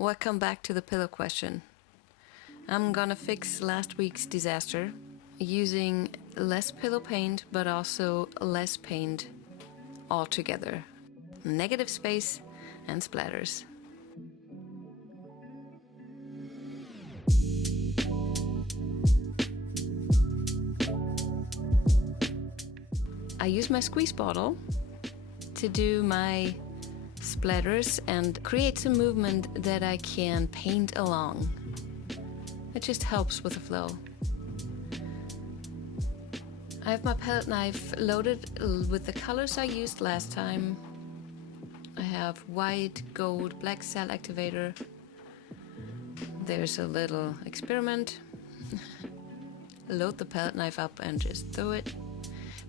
Welcome back to the pillow question. I'm gonna fix last week's disaster using less pillow paint but also less paint altogether. Negative space and splatters. I use my squeeze bottle to do my splatters and create some movement that I can paint along. It just helps with the flow. I have my palette knife loaded with the colors I used last time. I have white, gold, black cell activator. There's a little experiment. Load the palette knife up and just throw it.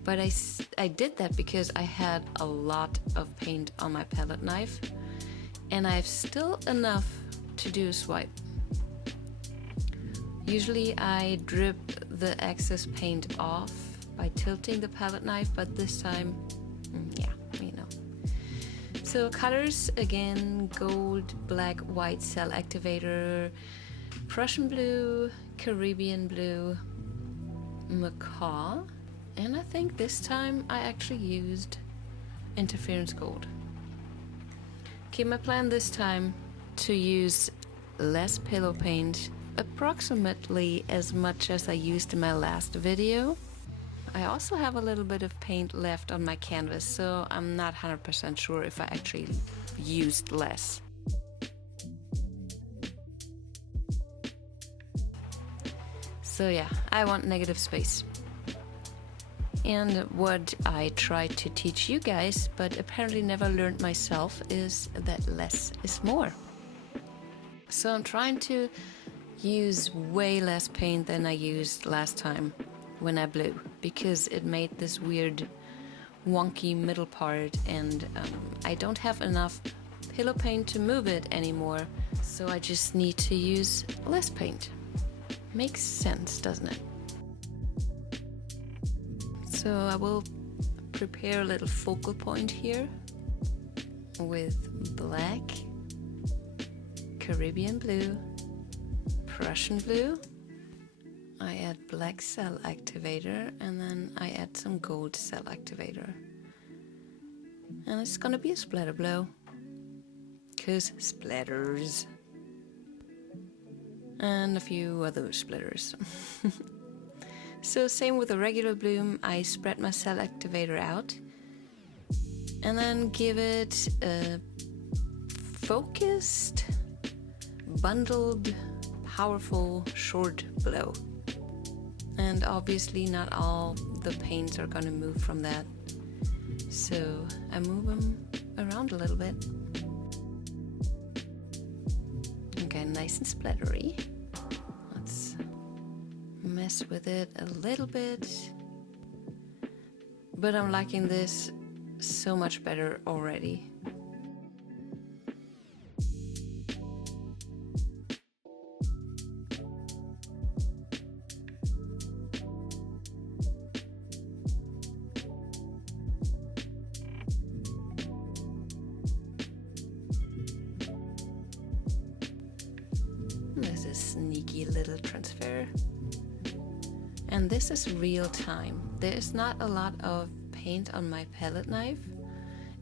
But I did that because I had a lot of paint on my palette knife and I have still enough to do a swipe. Usually I drip the excess paint off by tilting the palette knife, but this time, So colors, again, gold, black, white cell activator, Prussian blue, Caribbean blue, macaw. And I think this time I actually used interference gold. Okay, my plan this time to use less pillow paint, approximately as much as I used in my last video. I also have a little bit of paint left on my canvas, so I'm not 100% sure if I actually used less. So yeah, I want negative space. And what I tried to teach you guys, but apparently never learned myself, is that less is more. So I'm trying to use way less paint than I used last time when I blew, because it made this weird wonky middle part, and I don't have enough pillow paint to move it anymore, so I just need to use less paint. Makes sense, doesn't it? So I will prepare a little focal point here with black, Caribbean blue, Prussian blue. I add black cell activator and then I add some gold cell activator. And it's gonna be a splatter blow, 'cause splatters. And a few other splatters. So same with the regular bloom, I spread my cell activator out and then give it a focused, bundled, powerful, short blow. And obviously not all the paints are gonna move from that, so I move them around a little bit. Okay, nice and splattery. Let's mess with it a little bit, but I'm liking this so much better already. This is sneaky little transfer. And this is real time. There is not a lot of paint on my palette knife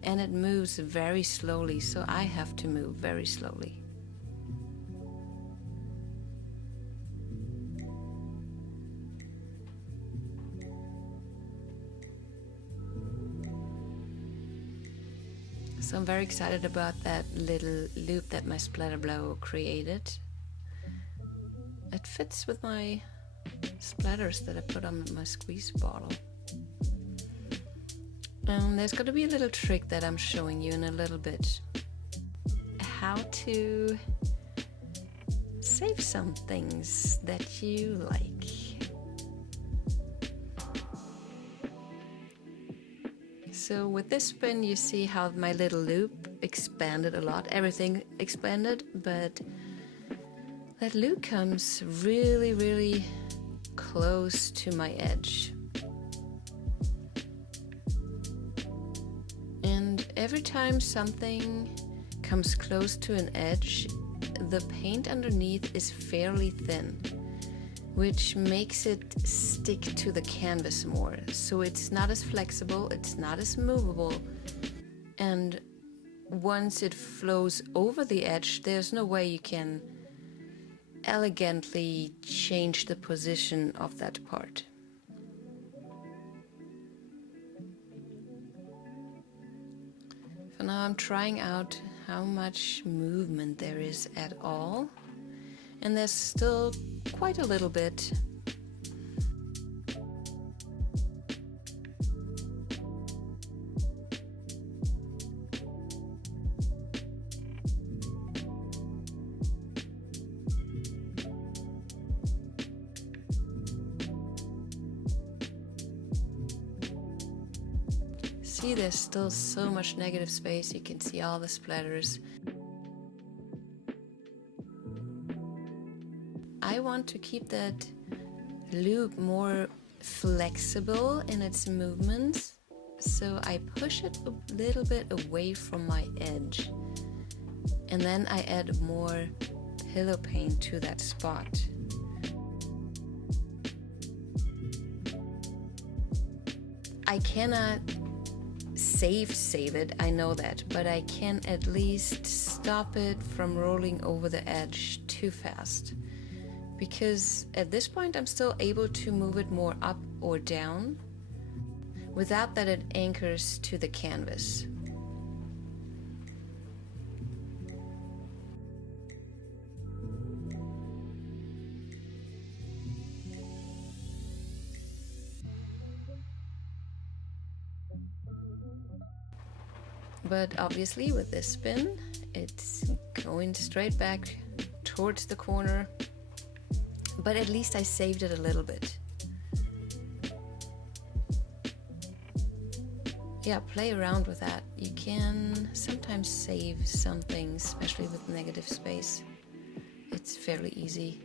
and it moves very slowly, so I have to move very slowly. So I'm very excited about that little loop that my splatter blow created. It fits with my splatters that I put on my squeeze bottle. And there's got to be a little trick that I'm showing you in a little bit. How to save some things that you like. So with this spin you see how my little loop expanded a lot. Everything expanded, but that loop comes really, really close to my edge. And every time something comes close to an edge, the paint underneath is fairly thin, which makes it stick to the canvas more. So it's not as flexible, it's not as movable, and once it flows over the edge, there's no way you can elegantly change the position of that part. For now I'm trying out how much movement there is at all, and there's still quite a little bit. See, there's still so much negative space. You can see all the splatters. I want to keep that loop more flexible in its movements, so I push it a little bit away from my edge, and then I add more pillow paint to that spot. I cannot save it, I know that, but I can at least stop it from rolling over the edge too fast, because at this point I'm still able to move it more up or down without that it anchors to the canvas. But obviously with this spin, it's going straight back towards the corner, but at least I saved it a little bit. Yeah, play around with that. You can sometimes save something, especially with negative space. It's fairly easy.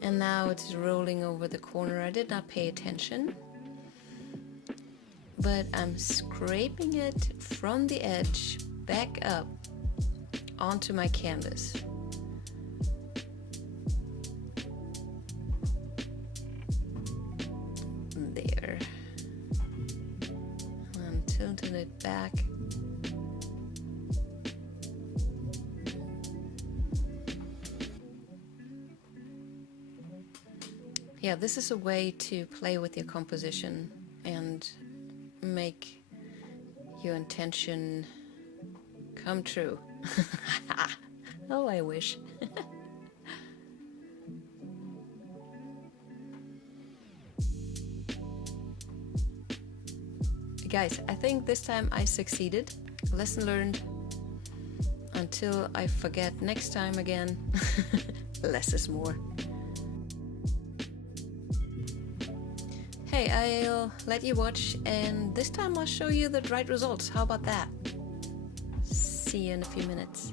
And now it's rolling over the corner. I did not pay attention, but I'm scraping it from the edge back up onto my canvas. There. I'm tilting it back. Yeah, this is a way to play with your composition and make your intention come true. Oh, I wish. Guys, I think this time I succeeded. Lesson learned. Until I forget next time again. Less is more. Hey, I'll let you watch, and this time I'll show you the right results. How about that? See you in a few minutes.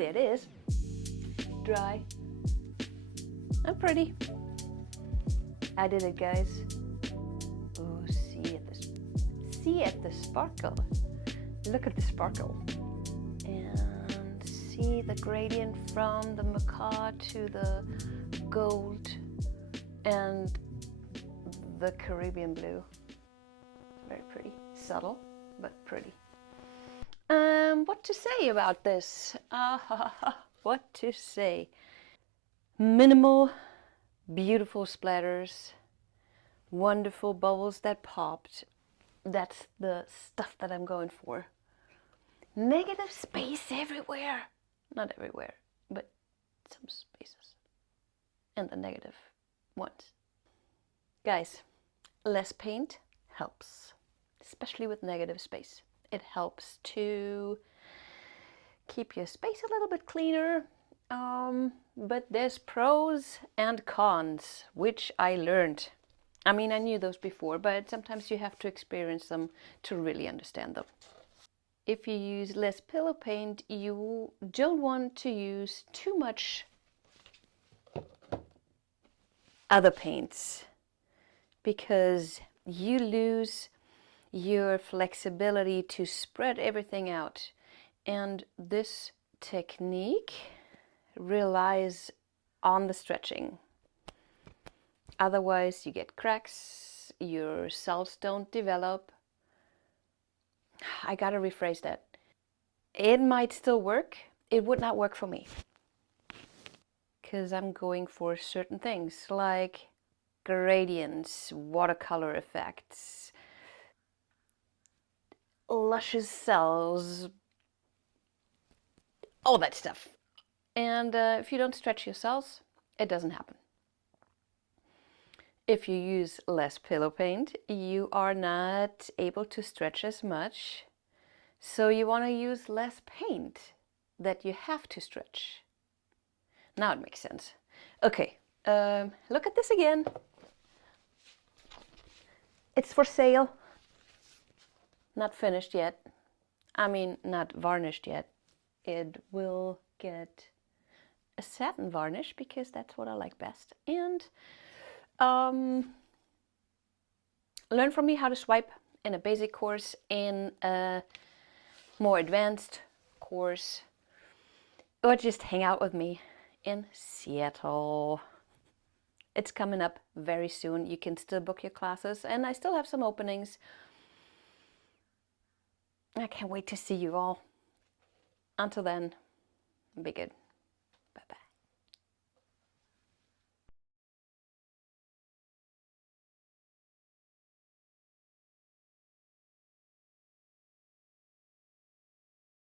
There it is. Dry and pretty. I did it, guys. Oh, see at the sparkle. Look at the sparkle. And see the gradient from the macaw to the gold and the Caribbean blue. Very pretty. Subtle, but pretty. What to say about this? What to say? Minimal, beautiful splatters, wonderful bubbles that popped. That's the stuff that I'm going for. Negative space everywhere. Not everywhere, but some spaces. And the negative ones. Guys, less paint helps, especially with negative space. It helps to keep your space a little bit cleaner. But there's pros and cons, which I learned. I mean, I knew those before, but sometimes you have to experience them to really understand them. If you use less pillow paint, you don't want to use too much other paints because you lose your flexibility to spread everything out. And this technique relies on the stretching. Otherwise you get cracks, your cells don't develop. I gotta rephrase that. It might still work, it would not work for me. Because I'm going for certain things like gradients, watercolor effects, luscious cells, all that stuff. And if you don't stretch your cells, it doesn't happen. If you use less pillow paint, you are not able to stretch as much. So you want to use less paint that you have to stretch. Now it makes sense. Okay, look at this again. It's for sale. Not finished yet. I mean, not varnished yet. It will get a satin varnish because that's what I like best. And learn from me how to swipe in a basic course, in a more advanced course, or just hang out with me in Seattle. It's coming up very soon. You can still book your classes, and I still have some openings. I can't wait to see you all. Until then, be good.